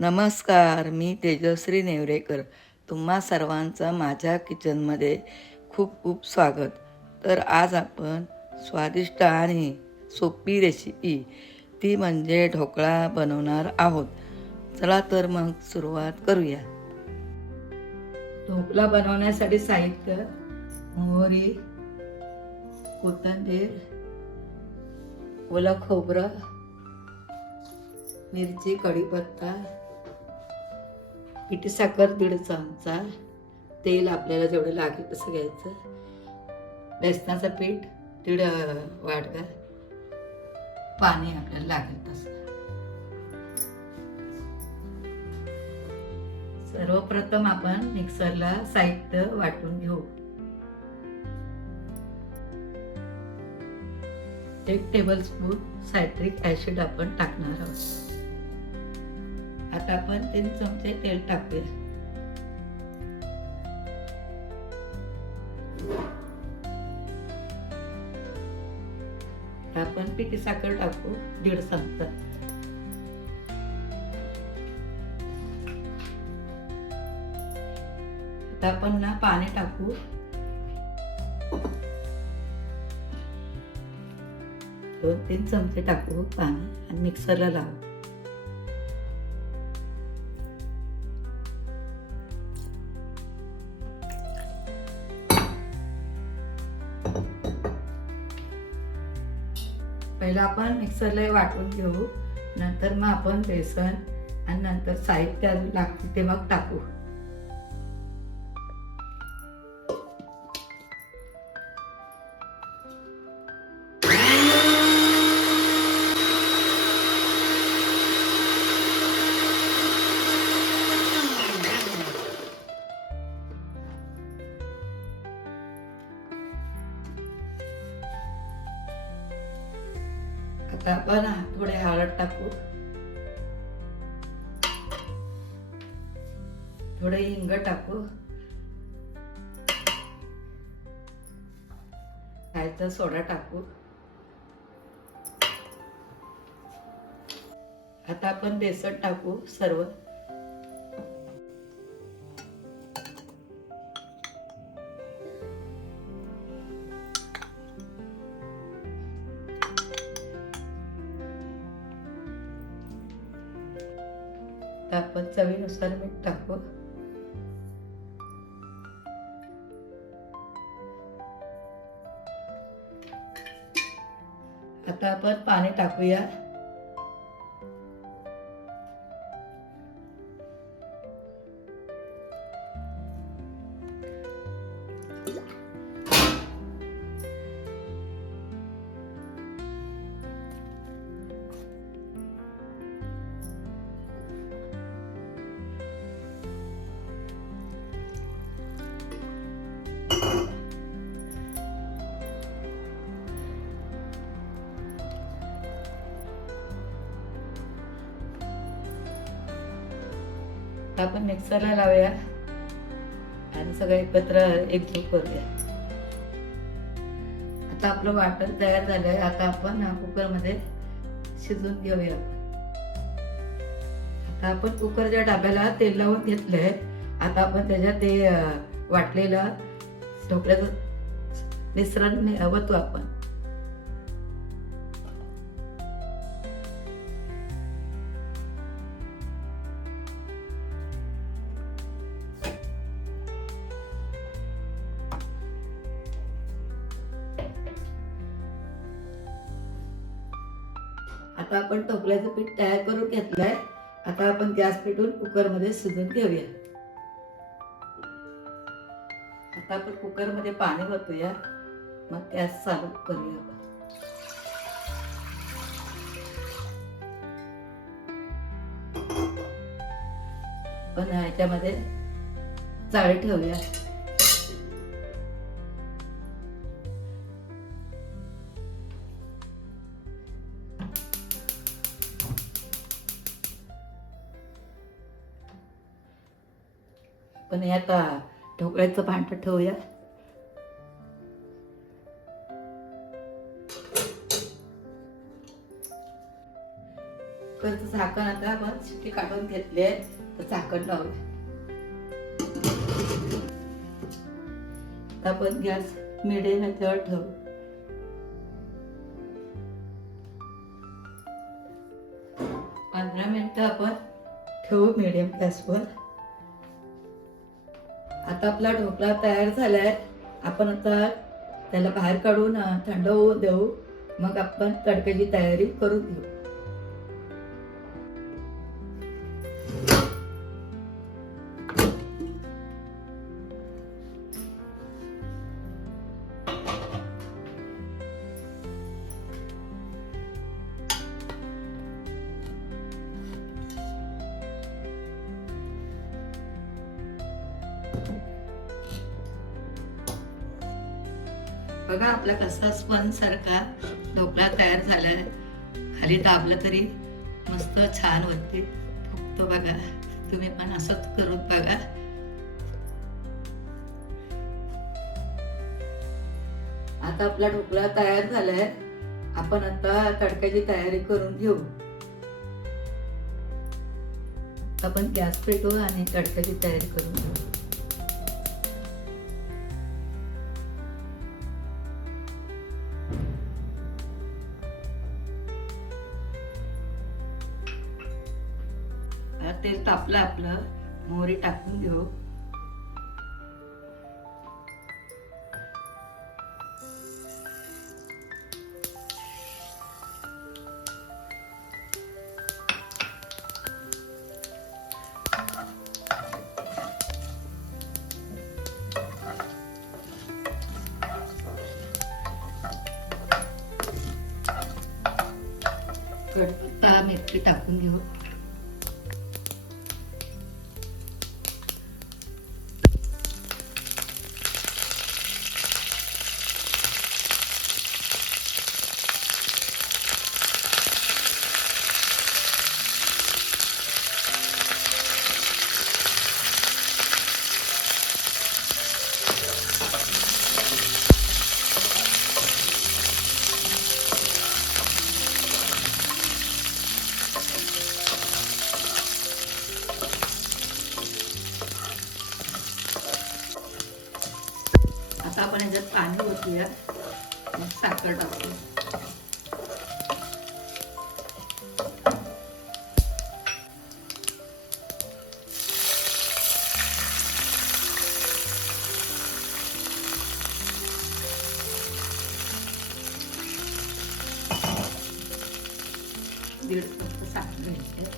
नमस्कार, मी तेजश्री नेवरेकर. तुम्हा सर्वांचं माझ्या किचनमध्ये खूप खूप स्वागत. तर आज आपण स्वादिष्ट आणि सोपी रेसिपी ती म्हणजे ढोकळा बनवणार आहोत. चला तर मग सुरुवात करूया. ढोकळा बनवण्यासाठी साहित्य: मोहरी, कोथिंबीर, ओलं खोबरं, मिरची, कढीपत्ता, पिठी साखर 1.5 चमचा, तेल आपल्याला जेवढं लागेल तसं घ्यायचं, बेसनाचं पीठ 1.5 वाटका, पाणी आपल्याला लागेल तसं. सर्वप्रथम आपण मिक्सरला साहित्य वाटून घेऊ. 1 टेबलस्पून सायट्रिक ॲसिड आपण टाकणार आहोत. आता आपण 3 चमचे तेल टाकूया. आता आपण पिठी साखर टाकू 1.5 चमचा. आता आपण पाणी टाकू. 2-3 चमचे टाकू पाणी आणि मिक्सरला लावू. पहिला आपण मिक्सरला वाटून घेऊ, नंतर मग आपण बेसन आणि नंतर साहित्य लागते ते मग टाकू. आता आपण थोडे हळद टाकू, थोडे हिंग टाकू, खायचा सोडा टाकू. आता आपण बेसन टाकू सर्व. आपण चवीनुसार मीठ टाकू. आता आपण पाणी टाकूया. आपण मिक्सरला लावूया आणि सगळं एकत्र एकजीव करूया. आता आपलं वाटण तयार झालंय. आता आपण कुकरमध्ये शिजवून घेऊया. आता आपण कुकरच्या डब्याला तेल लावून घेतलंय. आता आपण त्याच्यात ते वाटलेलं ढोकळ्याचं मिश्रण ओतू आपण. आता आपण ढोकळ्याचं पीठ तयार करून घेतलंय. आता आपण गॅस पेटवून कुकरमध्ये शिजवून घेऊया. आता आपण कुकरमध्ये पाणी ओतूया, मग गॅस चालू करूया आपण. पण ह्याच्यामध्ये जाळी ठेवूया. पण आता ढोकळ्याचं भांड ठेवूया. कुकरचं झाकण आता आपण शिट्टी काढून घेतली आहे, तर झाकण लावूया. आता आपण गॅस मिडियम ह्याच्यावर ठेवू. पंधरा मिनिटं आपण ठेवू मिडियम गॅसवर. आता आपला ढोकळा तयार झालाय. आपण आता त्याला बाहेर काढून थंड होऊ देऊ. मग आपण तडक्याची तयारी करून घेऊ. बघा आपला कसा स्पंज सारखा ढोकळा तयार झालाय. खाली दाबलं तरी मस्त छान होते, फुगतो बघा. तुम्ही पण असंच करून बघा. आता आपला ढोकळा तयार झालाय. आपण आता तडक्याची तयारी करून घेऊ. आपण गॅस पेटवू आणि तडक्याची तयारी करून घेऊ. तेल तापलं आपलं. मोहरी टाकून घेऊ. कढीपत्ता मेथी टाकून घेऊ. आता आपण ह्याच्यात पाणी ओतूया. साखर टाकू. दीड कप साखर घ्यायची.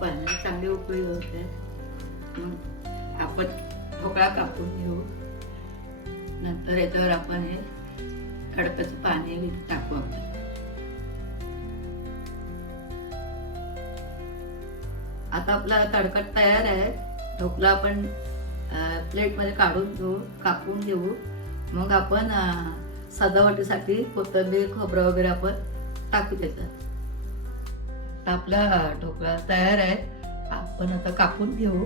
पाण्याला चांगली उकळी होते. आपण ढोकळा कापून घेऊ. नंतर याच्यावर आपण हे तडक्याचं पाणी टाकू. आता आपला तडका तयार आहे. ढोकळा आपण प्लेटमध्ये काढून घेऊ, कापून घेऊ. मग आपण सजावटीसाठी कोथिंबीर खोबरं वगैरे आपण टाकू त्याच्यात. आपला ढोकळा तयार आहे. आपण आता कापून घेऊ.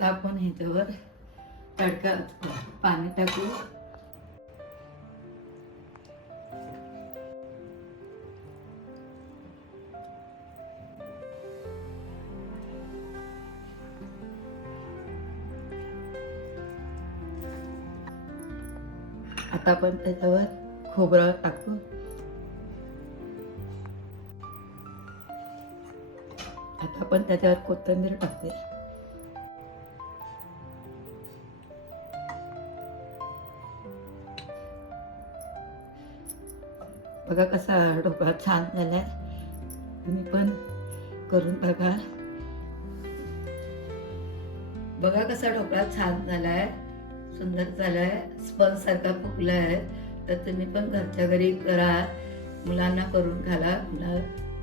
आपण ह्याच्यावर तडका पाणी टाकू. आता आपण त्याच्यावर खोबरं टाकू. आता आपण त्याच्यावर कोथिंबीर टाकते. बघा कसा ढोकळा छान झालाय. तुम्ही पण करून बघा. बघा कसा ढोकळा छान झालाय, सुंदर झालाय, स्पंज सारखा फुगला आहे. तर तुम्ही पण घरच्या घरी करा, मुलांना करून घाला.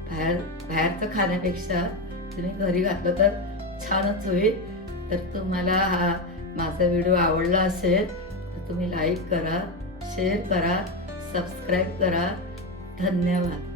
बाहेरचं खाण्यापेक्षा तुम्ही घरी घातलं तर छानच होईल. तर तुम्हाला हा माझा व्हिडिओ आवडला असेल तर तुम्ही लाईक करा, शेअर करा, सबस्क्राईब करा. धन्यवाद.